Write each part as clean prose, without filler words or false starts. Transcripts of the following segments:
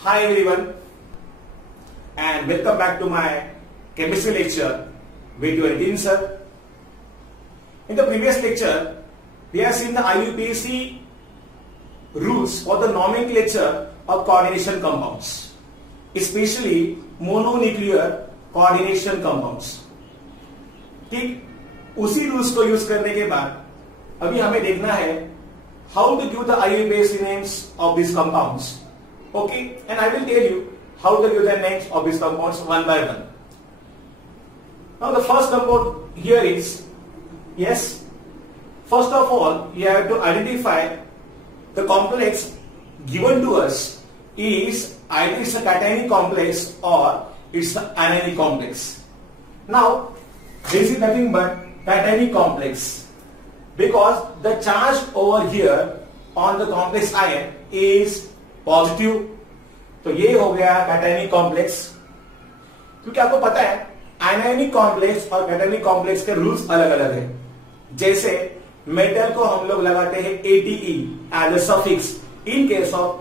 Hi everyone and welcome back to my chemistry lecture with your Nitin sir. In the previous lecture, we have seen the IUPAC rules for the nomenclature of coordination compounds, especially mononuclear coordination compounds. ठीक उसी रूल्स को यूज करने के बाद अभी हमें देखना है how to give the IUPAC names of these compounds. Okay, and I will tell you how to give the names of these compounds one by one. Now the first compound here is, yes, first of all you have to identify the complex given to us is either it's a cationic complex or it's an anionic complex. Now this is nothing but cationic complex because the charge over here on the complex ion is positive. तो ये हो गया cationic complex. क्योंकि आपको पता है आयनायनिक कॉम्प्लेक्स और कैटायनिक कॉम्प्लेक्स के रूल्स अलग अलग है. जैसे मेटल को हम लोग लगाते हैं ATE as a suffix in case of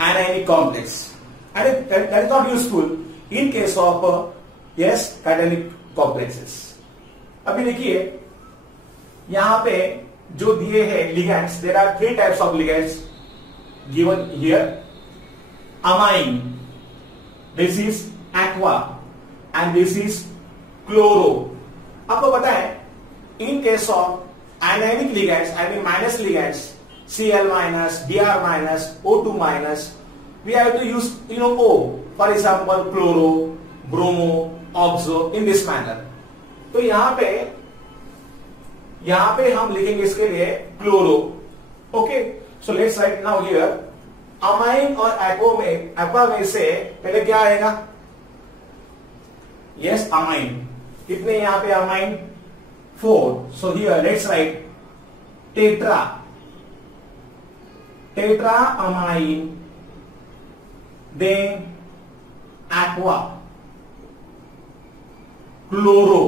anionic complex and that is not useful in case of yes cationic complexes. अभी देखिए यहां पे जो दिए हैं ligands, there are 3 types of ligands given here. Amine, this is aqua and this is chloro. आपको पता है in case of anionic ligands, I mean minus ligands, Cl minus, Br minus, O2 minus, we have to use O. For example, chloro, bromo, oxo in this manner. तो यहां पे हम लिखेंगे इसके लिए chloro. Okay, so let's write now here ammine और aqua में से पहले क्या आएगा? Yes, ammine. कितने यहां पे ammine? 4. So here let's write tetra ammine, then aqua, chloro.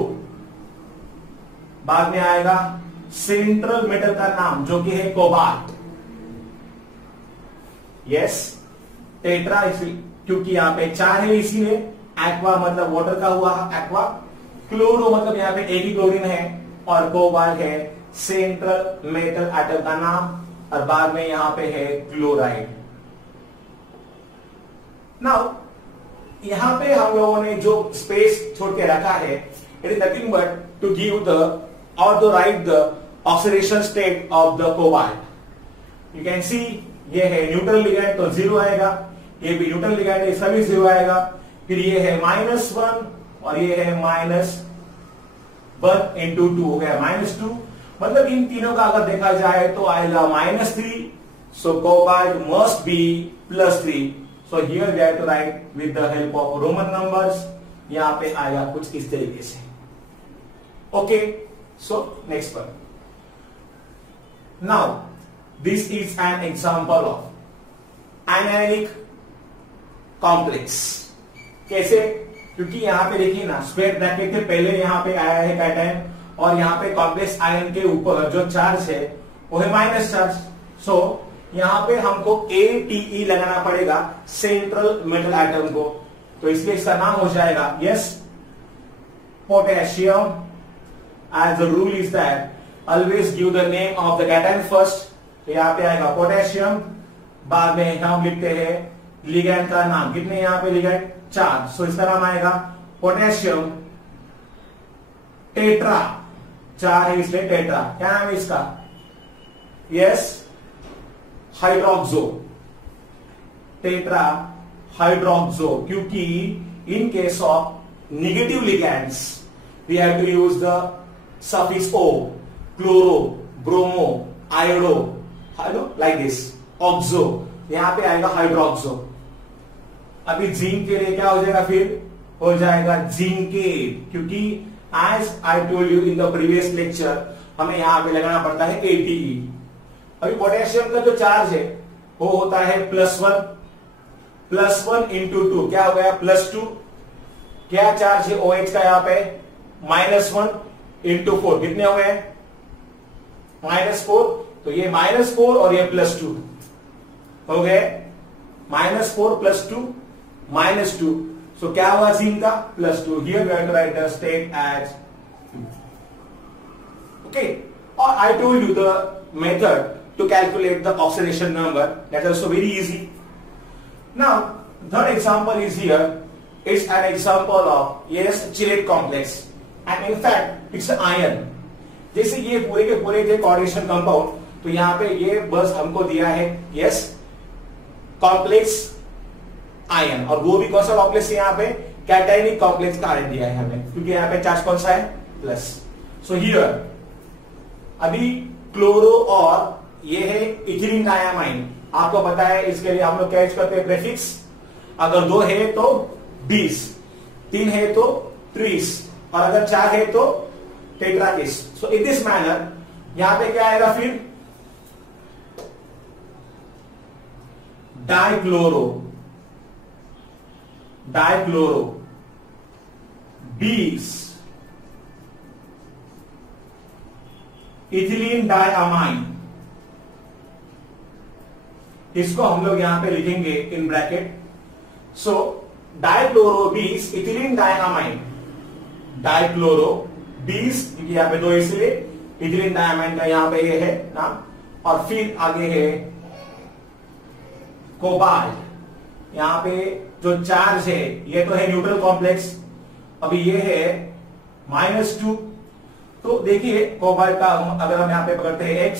बाद में आएगा सेंट्रल मेटल का नाम जो कि है कोबाल्ट. यस, टेट्रा क्योंकि यहां पे 4 है इसीलिए. एक्वा मतलब वाटर का हुआ एक्वा. क्लोरो मतलब यहां पे एक ही क्लोरीन है और कोबाल्ट है सेंट्रल मेटल एटम का नाम. और बाद में यहां पे है क्लोराइड. नाउ यहां पे हम लोगों ने जो स्पेस छोड़ के रखा है, it is nothing but to give the or to write the oxidation state of the cobalt. You can see ये है न्यूट्रल लिगैंड तो 0 आएगा, ये भी न्यूट्रल लिगैंड है, इसका भी 0 आएगा. फिर ये है -1 और ये है -1 into 2 हो गया -2. मतलब इन तीनों का अगर देखा जाए तो आएगा -3. So cobalt must be +3. So here we have to write with the help of Roman numbers. यहां पे आएगा कुछ इस तरीके से. Okay, so next one. Now this is an example of anionic complex. कैसे? क्योंकि यहां पे देखिए ना स्क्वायर ब्रैकेट के पहले यहां पे आया है कैटायन और यहां पे कॉम्प्लेक्स आयन के ऊपर जो चार्ज है वो है माइनस चार्ज. सो यहां पे हमको ATE लगाना पड़ेगा सेंट्रल मेटल एटम को. तो इसलिए इसका नाम हो जाएगा yes potassium. As the rule is that always give the name of the cation first. तो यहां पे आएगा पोटेशियम. बाद में हम लिखते हैं लिगैंड का नाम. कितने यहां पे लिगैंड? 4. सो इसका नाम आएगा पोटेशियम टेट्रा. 4 है इसलिए टेट्रा. क्या नाम है इसका? Yes, hydroxo. Tetra hydroxo. क्योंकि in case of negative ligands we have to use the suffix O. Chloro, bromo, iodo, like this. Oxo, यहां पे आएगा हाइड्रोक्सो. अभी जिंक के लिए क्या हो जाएगा? फिर हो जाएगा जिंकेट. क्योंकि as I told you in the previous lecture हमें यहां पे लगाना पड़ता है ATE. अभी पोटेशियम का जो चार्ज है वो होता है +1 into 2. क्या हो गया? +2. क्या चार्ज है OH का यहां पे? -1 into 4. कितने हो गए? -4. तो ये -4 और ये +2 हो गए. -4 + 2 -2. So क्या होगा जिंक का +2. Here we have to write the state as 2. Okay. Or I told you the method to calculate the oxidation number. That's also very easy. Now third example is here. It's an example of yes chelate complex, and in fact it's an iron. जैसे ये पूरे के पूरे थे coordination compound, तो यहाँ पे ये बस हमको दिया है यस कॉम्प्लेक्स आयन, और वो भी कौन सा कॉम्प्लेक्स है यहाँ पे कैटायनिक कॉम्प्लेक्स का आयन दिया है हमें, क्योंकि यहाँ पे चार्ज कौन सा है प्लस. सो हियर अभी क्लोरो और ये है इथिलीन डायमाइन. आपको पता है इसके लिए हम लोग क्या यूज करते हैं प्रीफिक्स. अगर 2 है तो 20, 3 है तो 30, और अगर 4 है तो टेट्राकिस. सो इन दिस मैनर यहां पे क्या आएगा फिर डाइक्लोरो 20 इथिलीन डायमाइन. इसको हम लोग यहां पे लिखेंगे इन ब्रैकेट. सो डाइक्लोरो 20 इथिलीन डायमाइन, डाइक्लोरो 20 क्योंकि यहां पे 2 इसलिए इथिलीन डायमाइन का यहां पे ये है नाम. और फिर आगे है कोबाल्ट. यहां पे जो चार्ज है ये तो है न्यूट्रल कॉम्प्लेक्स. अभी ये है -2. तो देखिए कोबाल्ट का अगर हम यहां पे पकड़ते हैं x,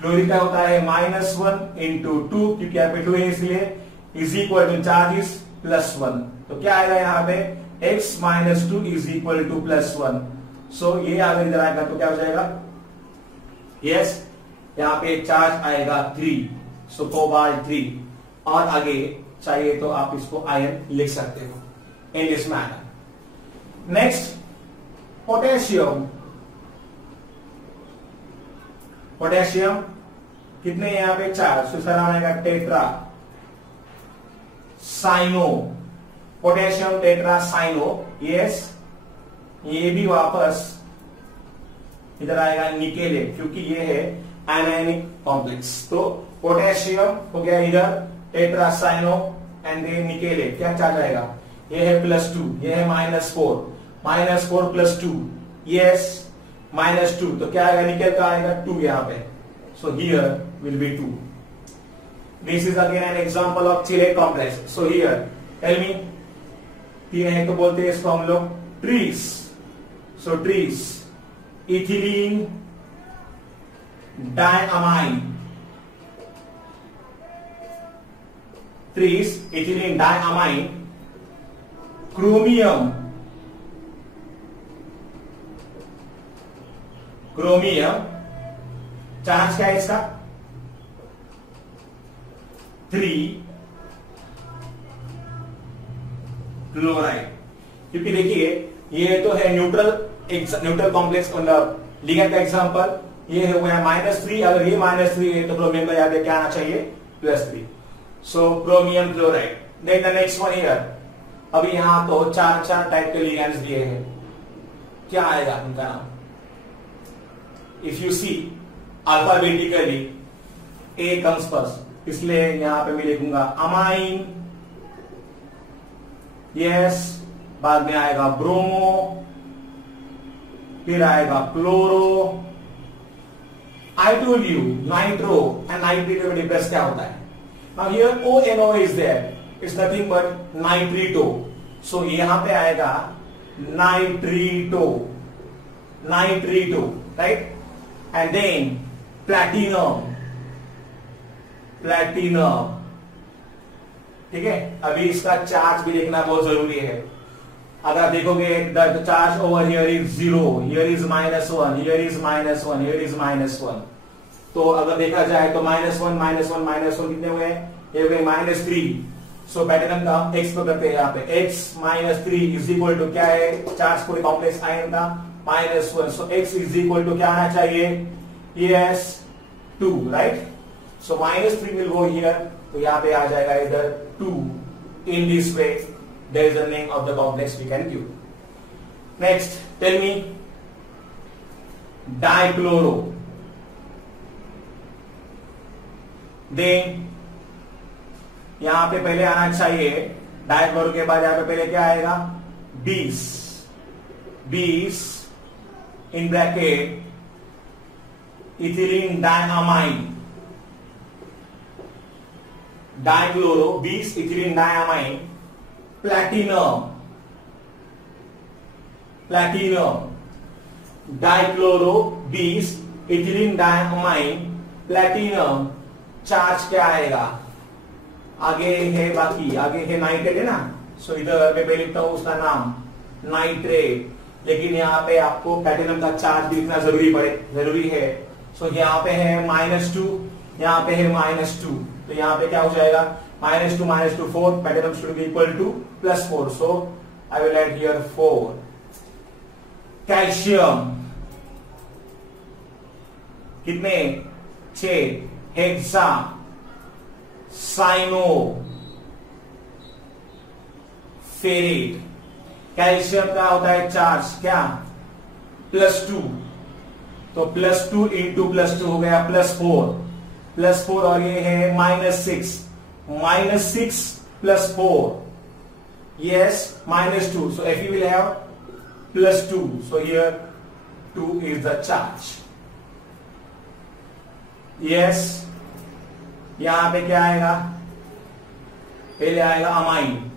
क्लोरीन का होता है -1 × 2 क्योंकि यहाँ पे 2 है इसलिए, is equal to charge is +1. तो क्या आएगा यहाँ पे x - 2 is equal to +1. So ये अगर इधर आएगा तो क्या हो जाएगा यस यहाँ पे चार्ज आएगा 3. So cobalt 3. और आगे चाहिए तो आप इसको आयन लिख सकते हो in this manner. Next potassium. Potassium कितने यहां पे 4. सो इसका नाम आएगा tetra cyano. Potassium tetra cyano. Yes ये भी वापस इधर आएगा निकेले क्योंकि ये है एनायनिक कॉम्प्लेक्स. तो पोटेशियम हो गया इधर टेट्रा साइनो एंड देन निकेले. क्या चार्ज आएगा ये है +2, ये है -4 + 2 यस -2. तो क्या आएगा निकेल का आएगा 2 यहां पे. So here will be 2. This is again an example of chelate complex. So here tell me 3 है तो बोलते हैं इसको हम लोग tris. So tris ethylene diamine. Tris ethylene diamine. Chromium charge क्या है इसका 3 क्लोराइड. क्योंकि देखिए ये तो है न्यूट्रल कॉम्प्लेक्स लिगेंड का एग्जांपल. ये हो गया -3. अगर ये -3 है तो क्रोमियम का याद क्या आना चाहिए +3. So chromium chloride. Then the next one here. अभी यहां तो 4 टाइप के लिगेंड्स दिए हैं. क्या आएगा उनका नाम. If you see alphabetically A comes first, इसलिए यहां पे मैं लिखूंगा अमाइन. यस बाद में आएगा ब्रोमो, फिर आएगा chloro. I told you nitro and nitrato में डिफरेंस क्या होता है. Now here ONO is there. It's nothing but nitrito. सो यहां पे आएगा nitrito right. And then platinum. ठीक है. अभी इसका चार्ज भी देखना बहुत जरूरी है. अगर आप देखोगे the charge over here is 0, here is -1, here is -1, here is -1. तो अगर देखा जाए तो -1 कितने हुए, ये हुए -3. सो प्लैटिनम का हम x को करते हैं यहाँ पे. x - 3 इज इक्वल टू क्या है, चार्ज पूरे कॉम्प्लेक्स आयन का -1. सो x इज इक्वल टू क्या आना चाहिए, yes 2 राइट. सो -3 विल गो हियर. तो यहाँ पे आ जाएगा इधर 2. In this way there is the name of the complex we can give. Next, tell me dichloro. Then यहां पे पहले आना चाहिए डाइक्लोरो के बाद यहां पे पहले क्या आएगा 20 in bracket ethylene diamine dichloro 20 ethylene diamine platinum dichloro 20 ethylene diamine platinum charge क्या आएगा आगे है बाकी आगे है नाइट्रेट है ना सो इधर मैं पहले लिखता हूं उसका नाम नाइट्रेट लेकिन यहाँ पे आपको प्लैटिनम का चार्ज भी लिखना जरूरी है सो यहाँ पे है -2 यहाँ पे है -2 तो यहाँ पे क्या हो जाएगा -2 4 platinum should be equal to +4 so I will add here 4 calcium कितने 6 हेक्सा साइनो फेरेट कैल्शियम का होता है चार्ज क्या +2 तो +2 इंटू +2 हो गया +4 और ये है -6 +4 yes -2 so Fe will have +2 so here 2 is the charge yes यहां पे क्या आएगा पहले आएगा अमाइन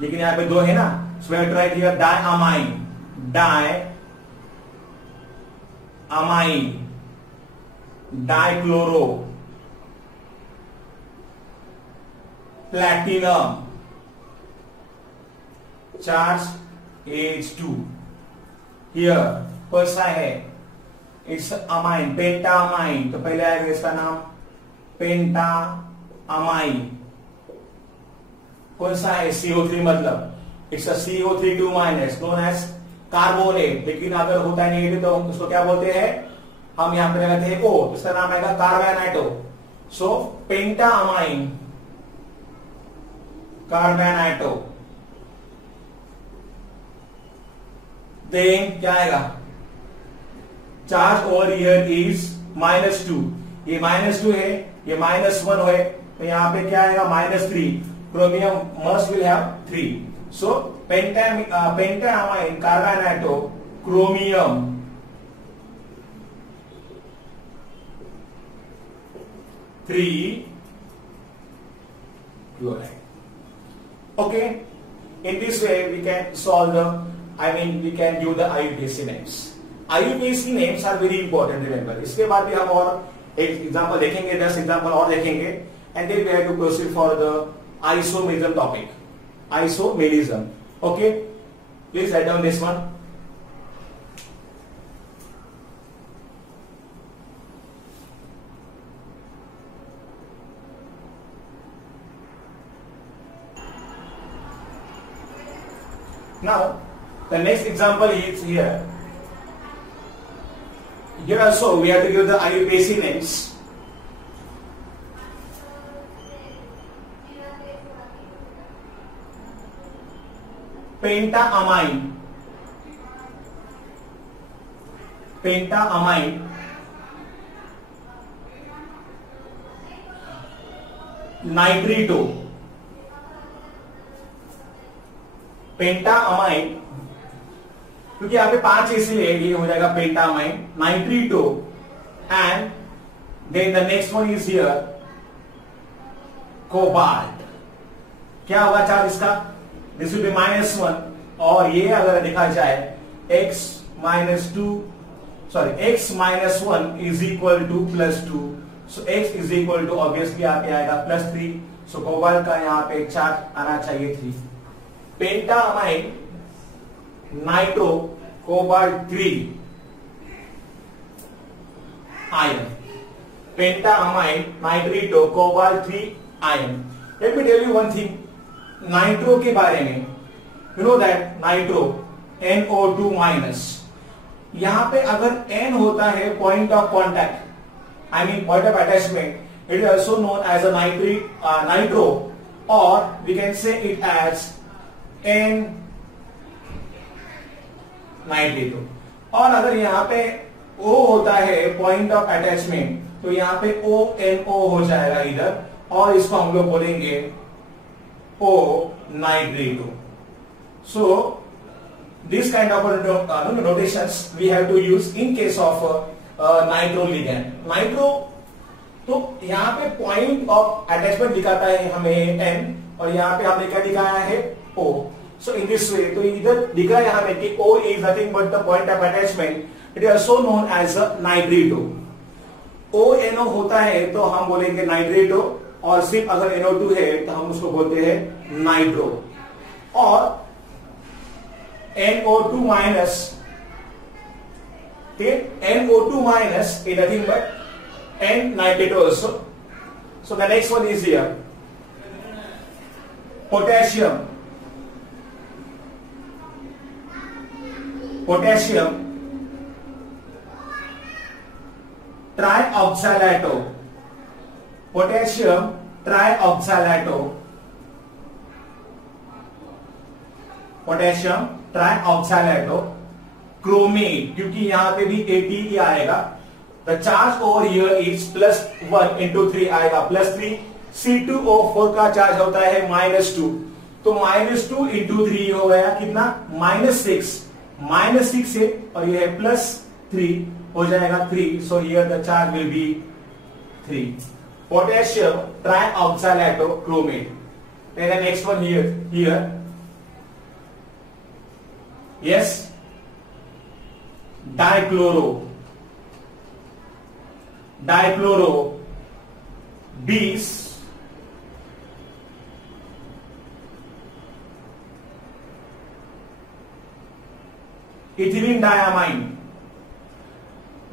लेकिन यहां पे 2 है ना so we have to write here diamine dichloro platinum charge H2 here कौन सा है इट्स अमाइन पेंटामाइन तो पहले आएगा इसका नाम पेंटामाइन कौन सा है CO3 मतलब it's CO3 minus known as carbonate लेकिन अगर होता है नेगेटिव तो हम उसको क्या बोलते हैं हम यहां पे लगाते हैं O इसका नाम आएगा कार्बोनेटो सो पेंटामाइन कार्बोनेटो देन क्या आएगा चार्ज ओवर हियर इज -2 ये -2 है ये -1 है तो यहां पे क्या आएगा -3 chromium must will have 3 so pentamine carbonato chromium 3 chloride okay in this way we can solve the we can give the IUPAC names IUPAC names are very important remember इसके बाद भी हम और एक एग्जांपल देखेंगे 10 एग्जांपल और देखेंगे and then we have to proceed for the isomerism topic isomerism okay please write down this one now the next example is here also we have to give the IUPAC names pentamine nitrito पेंटामाइन क्योंकि यहाँ पे 5 इसलिए ये हो जाएगा pentaammine nitrito and then the next one is here cobalt क्या होगा चार्ज इसका दिस विल बी -1 और ये अगर देखा जाए x -1 is equal to +2 so x is equal to obviously यहाँ पे आएगा +3 सो कोबाल्ट का यहाँ पे चार्ज आना चाहिए 3 pentaammine nitro cobalt 3 ion pentaammine nitrito cobalt 3 ion let me tell you one thing nitro के बारे में you know that nitro NO2 minus यहां पे अगर N होता है point of contact point of attachment it is also known as a nitro or we can say it as N nitrito और अगर यहां पे O होता है पॉइंट ऑफ अटैचमेंट तो यहां पे ONO हो जाएगा इधर और इसको हम लोग बोलेंगे O nitrito. So this kind of notations we have to use in case of nitro ligand. Nitro तो यहाँ पे पॉइंट ऑफ अटैचमेंट दिखाता है हमें N और यहाँ पे हमने क्या दिखाया है O. सो इन दिस वे तो इधर दिख रहा है हमें कि O is nothing but the point of attachment. It is also known as a nitrato. ONO होता है तो हम बोलेंगे नाइट्रेटो, और सिर्फ अगर NO2 है तो हम उसको बोलते हैं नाइट्रो. और NO2 minus, NO2 minus is nothing but N nitrato also. So the next one is here. Potassium. Potassium trioxalato. Potassium trioxalato. Potassium trioxalato. Chromate, क्योंकि यहां पे भी AT ही आएगा. The charge over here is +1 into 3 आएगा, +3. C2O4 का चार्ज होता है -2, तो -2 into 3 हो गया कितना, -6. -6 है और ये है +3 हो जाएगा 3. So here the charge will be 3. Potassium trioxalato chromate. Then the next one here yes, dichloro bis ethylene diamine.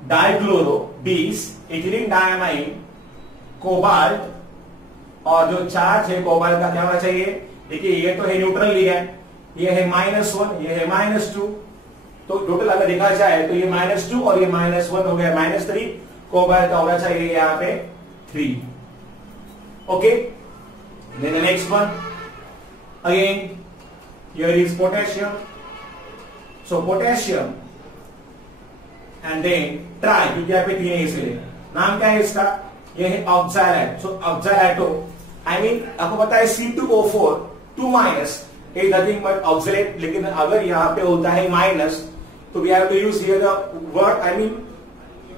Dichloro bis ethylene diamine cobalt, और जो चार्ज है कोबाल्ट का क्या होना चाहिए. देखिए ये तो है न्यूट्रल लिगैंड, ये है -1, ये है -2, तो टोटल अगर देखा जाए तो ये -2 और ये -1 हो गया -3. कोबाल्ट का होना चाहिए यहाँ पे 3. Okay, then the next one again here is potassium. So potassium and then try, क्योंकि यहाँ पे 3 है इसलिए नाम क्या है इसका, ये है ऑक्सैलेट. सो ऑक्सैलेटो आई मीन आपको पता है C2O4 2 minus is nothing but oxalate, लेकिन अगर यहाँ पे होता है माइनस तो we have to use here the word I mean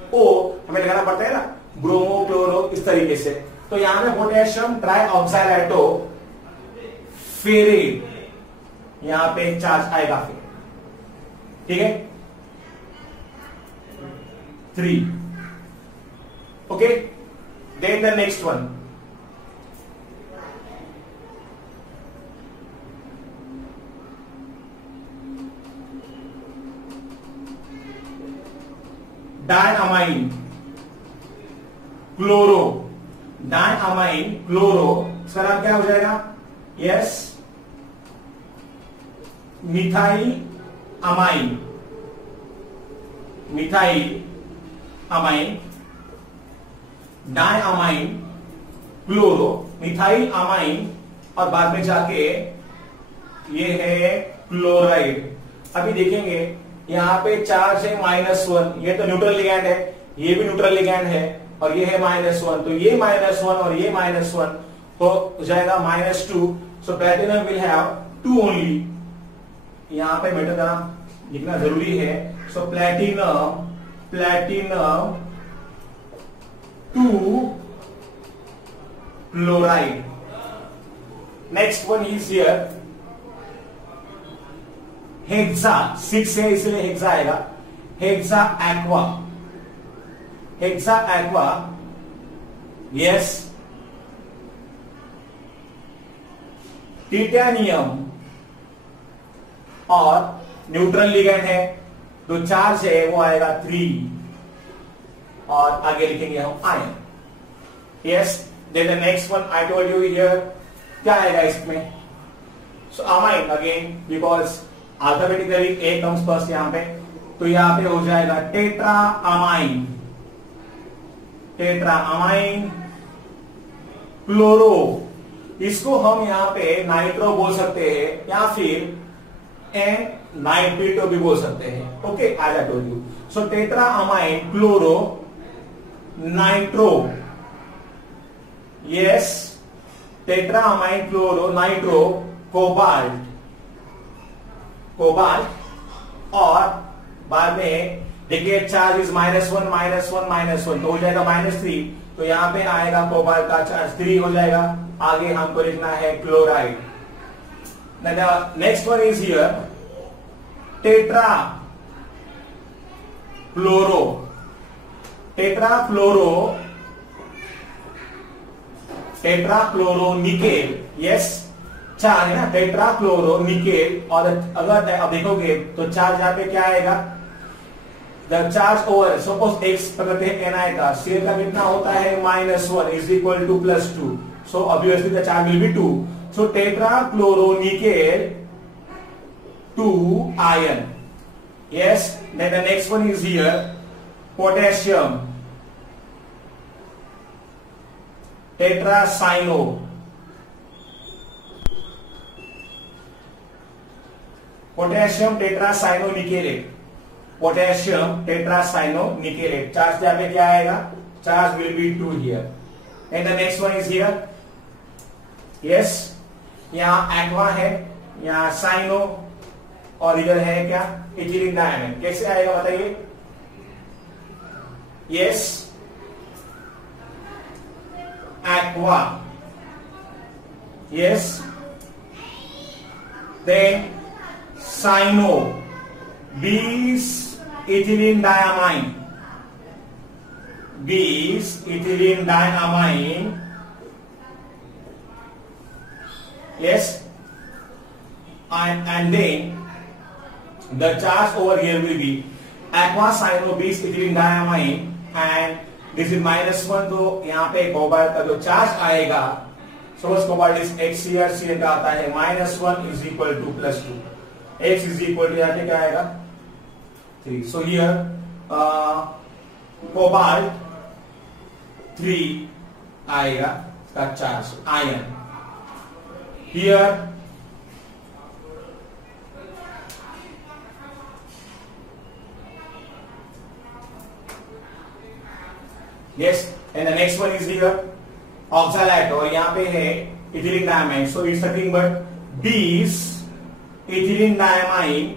O हमें लगाना पड़ता है ना, ब्रोमो क्लोरो इस तरीके से. तो यहां पे पोटेशियम ट्राइऑक्सालेटो फेरेट, यहां पे चार्ज आएगा फिर, ठीक है 3. Okay, then the next one diammine chloro. Diammine chloro, इसका नाम क्या हो जाएगा, yes methyl amine. Methyl amine, diammine chloro, methyl amine, और बाद में जाके ये है क्लोराइड. अभी देखेंगे यहाँ पे चार्ज है -1, ये तो न्यूट्रल लिगैंड है, ये भी न्यूट्रल लिगैंड है, और ये है -1, तो ये -1 और ये -1 तो हो जाएगा -2. So platinum will have 2 only. यहाँ पे मेटर का लिखना जरूरी है. So platinum 2 chloride. Next one is here hexa. 6 है इसलिए हेक्सा आएगा. Hexa aqua. Hexa aqua, yes titanium, और न्यूट्रल लिगैंड है तो चार्ज है वो आएगा 3, और आगे लिखेंगे हम ion. Yes, then the next one I told you here क्या आएगा इसमें. So ammine again, because alphabetically A comes first यहां पे, तो यहां पे हो जाएगा tetra ammine. Tetra ammine chloro, इसको हम यहां पे नाइट्रो बोल सकते हैं या फिर एन नाइट्रेटो भी बोल सकते हैं. Okay, as I told you. So tetra ammine chloro nitro, yes tetraammine chloro nitro cobalt और बाद में देखिए चार्ज इज -1 -1 -1 तो हो जाएगा -3, तो यहां पे आएगा कोबाल्ट का चार्ज 3 हो जाएगा। आगे हमको लिखना है chloride. Next one is here tetrafluoro nickel, yes charge है ना, टेट्राफ्लोरो निकेल। और अगर अब देखोगे तो चार्ज यहां पे क्या आएगा, the charge over suppose x पकड़ते हैं Ni का, शेयर का कितना होता है -1 is equal to +2, so obviously the charge will be 2, so tetrafluoro nickel 2 iron, yes। Then the next one is here potassium tetracyano, charge यहाँ पे क्या आएगा, charge will be 2 here। And the next one is here, yes यहाँ एक्वा है, यहाँ साइनो और इधर है क्या इथिलीन डायमाइन। कैसे आएगा बताइए, yes aqua, yes then cyano bis ethylene diamine, yes, and then the charge over here will be aqua cyano bis ethylene diamine and this is -1, तो यहाँ पे कोबाल्ट का जो चार्ज आएगा, suppose cobalt is HCl, Cl का आता है -1 is equal to +2, X is equal to यहाँ पे क्या आएगा 3, सो हियर कोबाल्ट 3 आएगा का charge ion. Here yes, and the next one is here oxalate और यहाँ पे है ethylene diamine, so it's nothing but बीस इथिलीन डायमाइन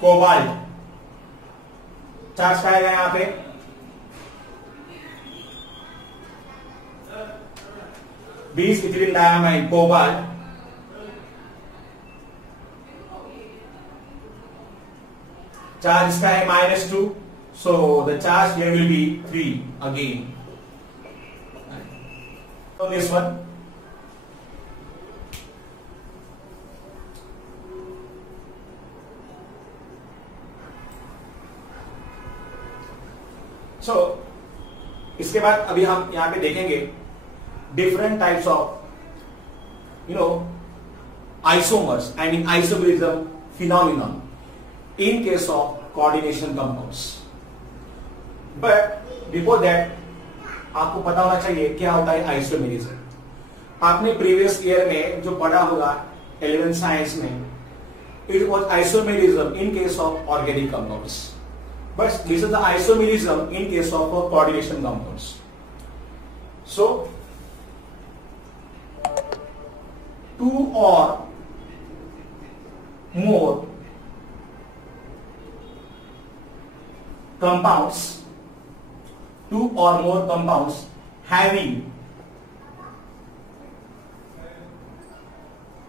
कोबाल्ट, चार्ज का आएगा यहाँ पे बीस इथिलीन डायमाइन कोबाल्ट, चार्ज इसका है -2, so the charge here will be 3 again on this one। so इसके बाद अभी हम यहां पे देखेंगे different types of isomers and in isomerism phenomenon in case of coordination compounds, but before that आपको पता होना चाहिए क्या होता है आइसोमेरिज्म। आपने प्रीवियस ईयर में जो पढ़ा होगा 11th साइंस में, it was isomerism in case of organic compounds, but this is the isomerism in case of coordination compounds। so 2 or more compounds having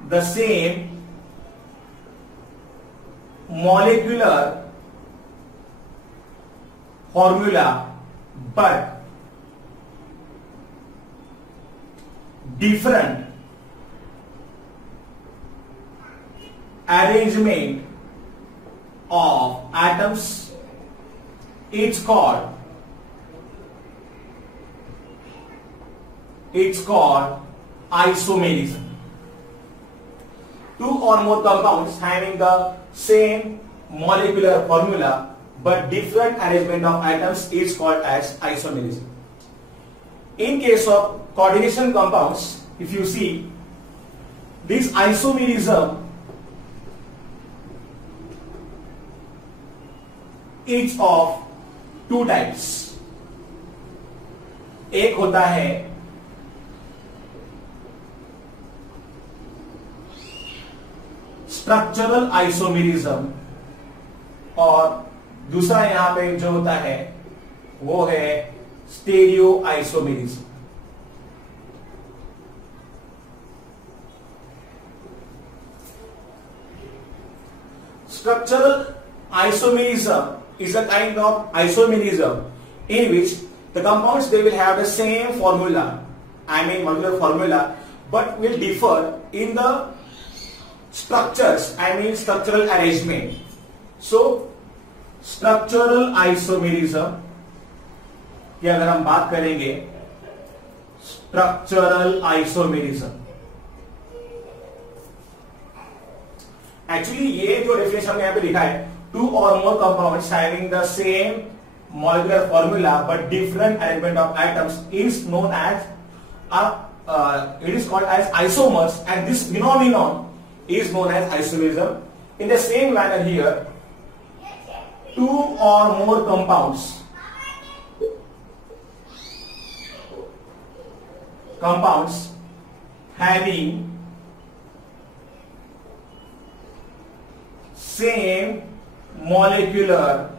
the same molecular formula but different arrangement of atoms, it's called isomerism। 2 or more compounds having the same molecular formula but different arrangement of atoms is called as isomerism। in case of coordination compounds, if you see this isomerism each of two types. एक होता है structural isomerism और दूसरा यहां पे जो होता है वो है stereo isomerism. Structural isomerism is a kind of isomerism in which the compounds they will have the same formula, I mean molecular formula, but will differ in the structures, I mean structural arrangement. So structural isomerism की अगर हम बात करेंगे, structural isomerism actually ये जो डेफिनेशन हमने यहाँ पे लिखा है, two or more compounds having the same molecular formula but different arrangement of atoms is known as it is called as isomers and this phenomenon is known as isomerism. In the same manner here, two or more compounds having same molecular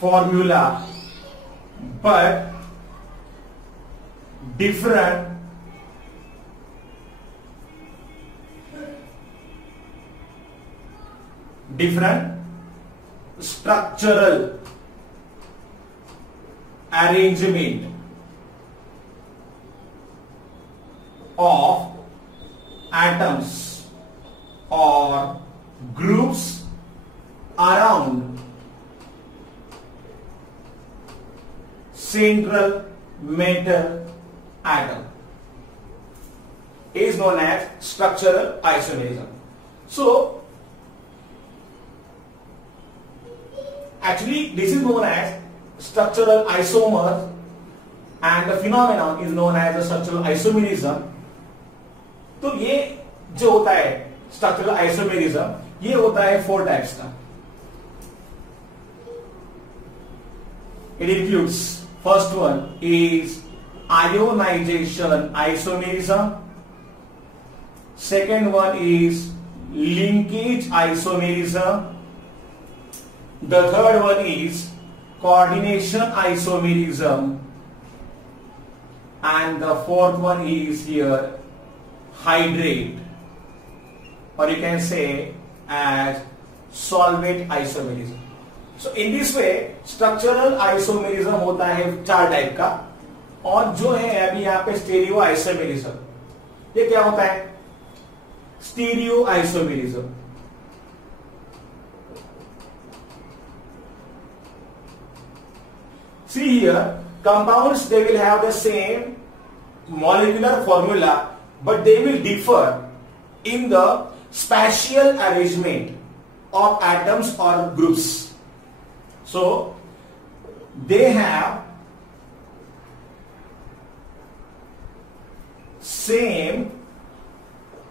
formula but different structural arrangement of atoms or groups around central metal atom is known as structural isomerism. So actually this is known as structural isomer and the phenomenon is known as a structural isomerism. तो ये जो होता है structural isomerism, ये होता है 4 types का. It includes, first one is ionisation isomerism, second one is linkage isomerism, the third one is coordination isomerism, and the fourth one is here hydrate, or you can say as solvent isomerism. So in this way structural isomerism होता है 4 टाइप का, और जो है अभी यहाँ पे stereo isomerism, ये क्या होता है? Stereo isomerism see here, compounds they will have the same molecular formula but they will differ in the spatial arrangement of atoms or groups. So they have same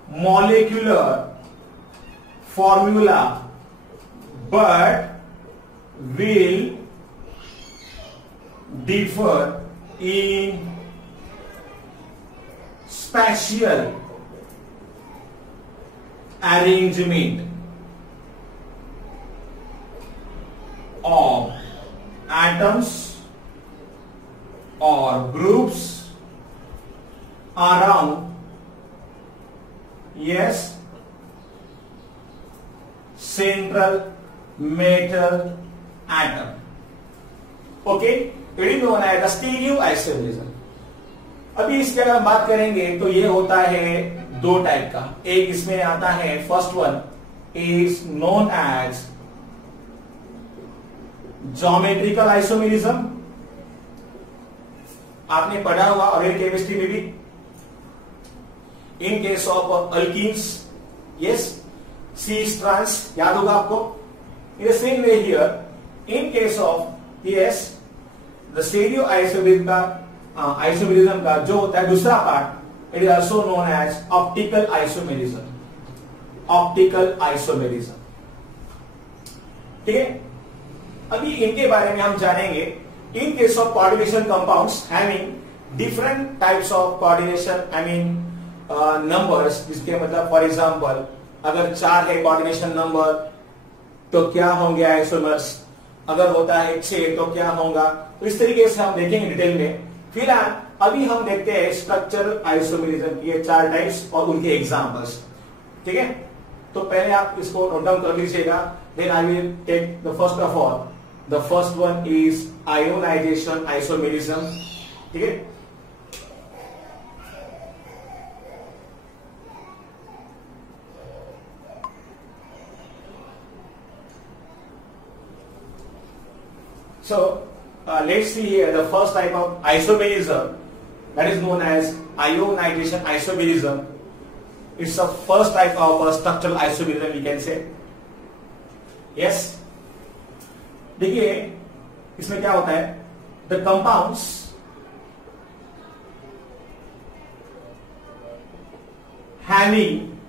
molecular formula but will differ in spatial arrangement of atoms or groups around, yes, central metal atom. Okay, it is known as the stereo isomerism. अभी इसकी अगर हम बात करेंगे तो ये होता है 2 टाइप का. एक इसमें आता है, first one is known as geometrical isomerism. आपने पढ़ा हुआ ऑर्गेनिक केमिस्ट्री में भी, in case of alkenes, yes, cis trans याद होगा आपको. In the same way here, in case of yes the stereo isomerism का जो होता है दूसरा part, it is also known as optical isomerism. Optical isomerism, ठीक है. अभी इनके बारे में हम जानेंगे. In case of coordination compounds having different types of coordination, I mean numbers, जिसके मतलब फॉर एग्जांपल अगर 4 है कोऑर्डिनेशन नंबर तो क्या होंगे आइसोमर्स, अगर होता है 6 तो क्या होगा. तो इस तरीके से हम देखेंगे डिटेल में. फिलहाल अभी हम देखते हैं स्ट्रक्चरल आइसोमेरिज्म की 4 टाइप्स और उनके एग्जांपल्स. ठीक है, तो पहले आप इसको नोट डाउन कर लीजिएगा. Then I will take the first of all. The first one is ionisation isomerism. ठीक है, so let's see here the first type of isomerism, that is known as ionization isomerism. It's the first type of structural isomerism we can say. Yes, देखिए इसमें क्या होता है, the compounds having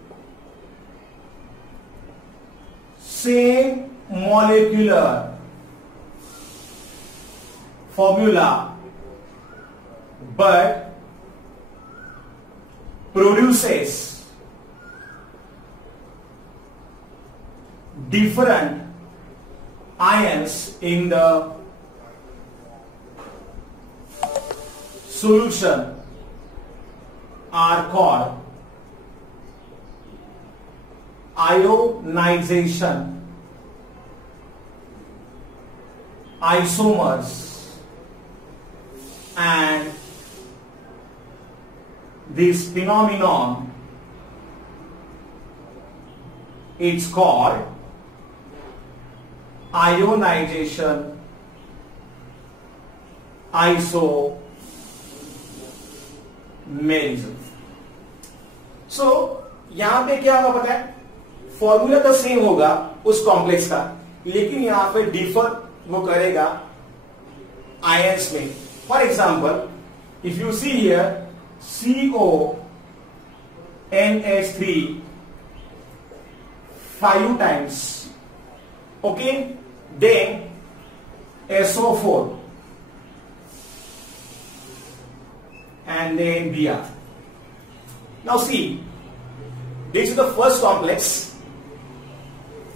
same molecular formula but produces different ions in the solution are called ionization isomers. And this phenomenon, it's called ionization isomerism. So यहां पे क्या होगा पता है, फॉर्मूला तो सेम होगा उस कॉम्प्लेक्स का, लेकिन यहां पे डिफर वो करेगा आयंस में. For example, if you see here CONH3 5 times, okay, then SO4 and then Br. Now see, this is the first complex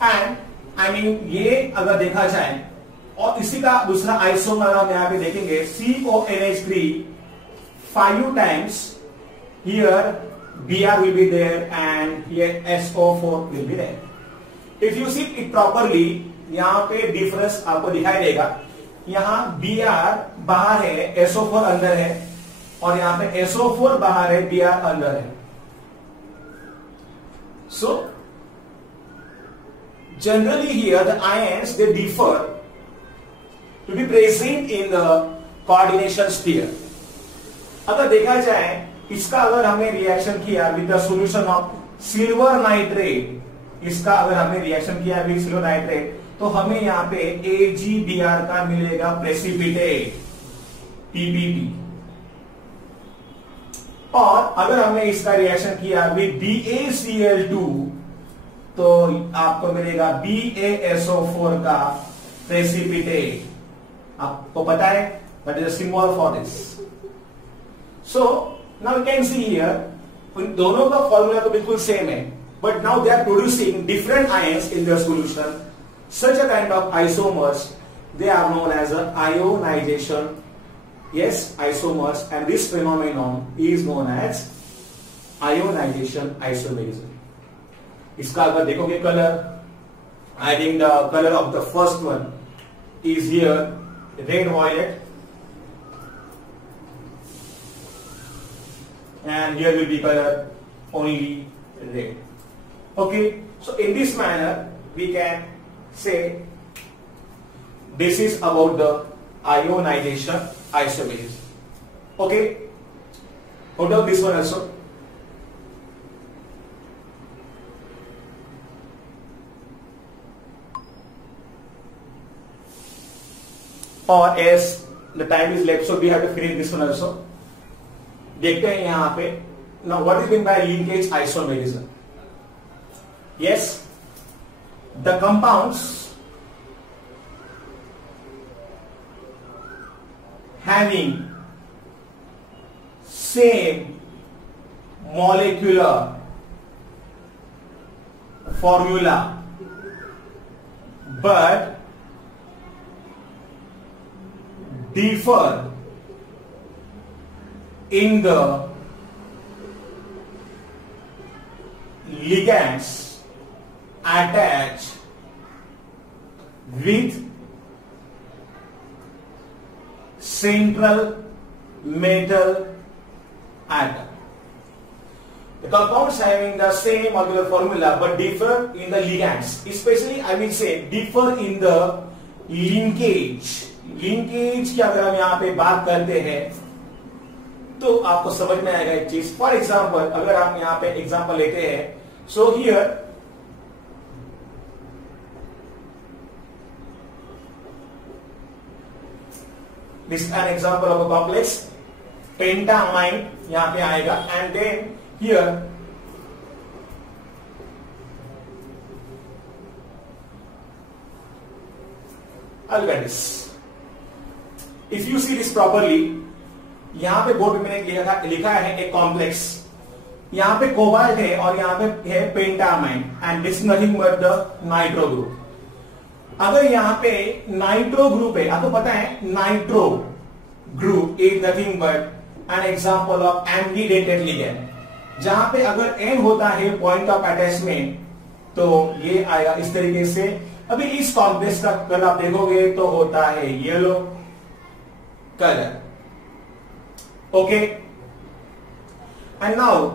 and I mean ये अगर देखा जाए और इसी का दूसरा आइसोमर हम यहां पे देखेंगे CONH3 5 times, here Br will be there and here SO4 will be there. If you see it properly, यहां पे डिफरेंस आपको दिखाई देगा. यहां Br बाहर है, SO4 अंदर है, और यहां पे SO4 बाहर है, Br अंदर है. So generally here the ions they differ to be present in the coordination sphere. अगर देखा जाए इसका अगर हमने रिएक्शन किया with the solution of silver nitrate, इसका अगर हमने रिएक्शन किया विद सिल्वर नाइट्रेट तो हमें यहाँ पे AgBr का मिलेगा प्रेसिपिटेट PBB. और अगर हमने इसका रिएक्शन किया विद BaCl2 तो आपको मिलेगा BaSO4 का प्रेसिपिटेट. आपको पता है what is the symbol for this. So now you can see here दोनों का फॉर्मूला तो बिल्कुल सेम है, but now they are producing different ions in their solution. Such a kind of isomers they are known as a ionization, yes, isomers, and this phenomenon is known as ionization isomerism. इसका अगर देखोगे colour, I think the color of the first one is here red violet and here will be color only red. Okay, so in this manner we can say this is about the ionization isomerism. Okay, hold on this one also. Or as the time is left, so we have to finish this one also. देखते हैं यहां पे. Now what is meant by linkage isomerism? Yes, the compounds having same molecular formula but differ in the ligands attached with central metal atom. The compounds having the same molecular formula but differ in the ligands, especially I will say differ in the linkage. Linkage की अगर हम यहां पे बात करते हैं तो आपको समझ में आएगा एक चीज. फॉर एग्जाम्पल अगर हम यहां पे एग्जाम्पल लेते हैं, so here this is an example of a complex pentaammine यहां पे आएगा and then here look at this. If you see this properly, यहां पे बोर्ड में मैंने लिखा है एक कॉम्प्लेक्स, यहां पे कोबाल्ट है और यहां पे है pentaammine and this nothing but the nitro group. अगर यहां पे नाइट्रो ग्रुप है, आपको पता है nitro group is nothing but an example of ambidentate ligand. जहां पे अगर एन होता है पॉइंट ऑफ अटैचमेंट तो ये आएगा इस तरीके से. अभी इस कॉम्प्लेक्स का कलर आप देखोगे तो होता है yellow colour. Okay and now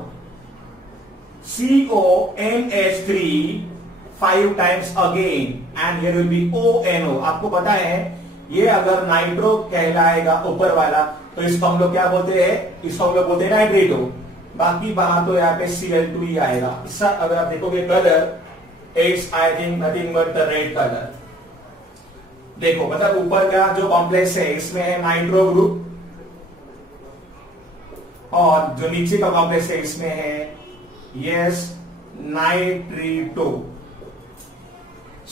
CONH3 5 times again and here will be ONO. आपको पता है ये अगर नाइट्रो कहलाएगा ऊपर वाला तो इसको हम लोग क्या बोलते हैं, इसको हम लोग बोलते हैं नाइट्रेटो. बाकी बाहर तो यहाँ पे Cl2 ही आएगा. इसका अगर आप देखोगे colour it's I think nothing but the red colour. देखो मतलब ऊपर का जो कॉम्प्लेक्स है इसमें है नाइट्रो ग्रुप और जो नीचे का कॉम्प्लेक्स है इसमें है yes nitrato.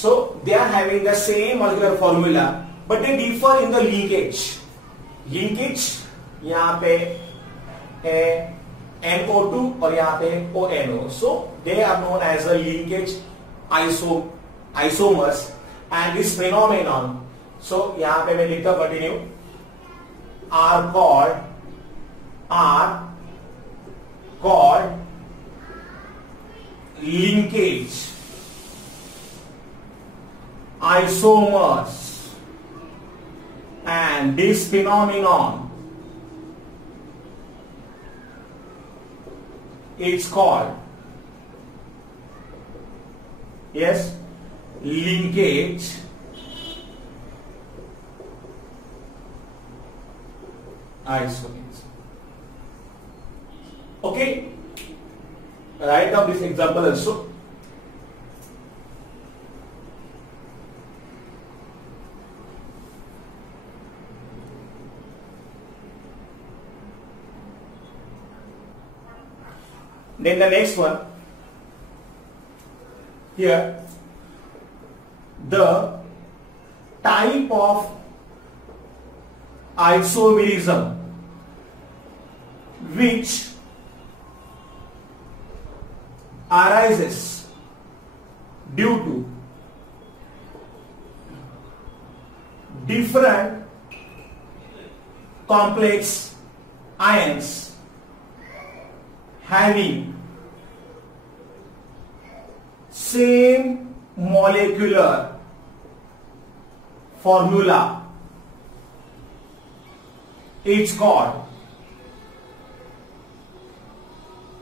So they are having the same molecular formula but they differ in the linkage. Linkage यहां पे है NO2 और यहां पे ONO. So they are known as a linkage isomers and this phenomenon, so यहां पे मैं लिखता हूं continue, are called linkage isomers and this phenomenon is called yes linkage isomers. Okay, write down this example also. Then the next one here, the type of isomerism which arises due to different complex ions having same molecular formula is called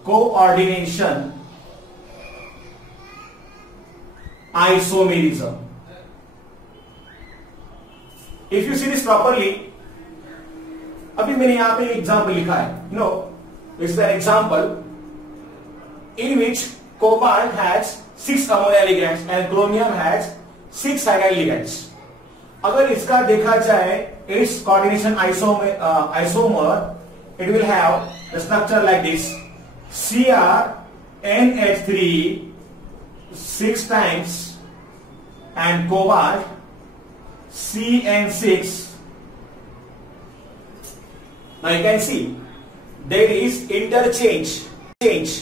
coordination isomerism. If you see this properly, अभी मैंने यहां पे एग्जाम्पल लिखा है. No, this is an example in which cobalt has 6 ammonia ligands and chromium has 6 hydride ligands. अगर इसका देखा जाए its coordination isomer, it will have the structure like this: CrNH3 6 times and cobalt CN6 Now you can see there is interchange. Change.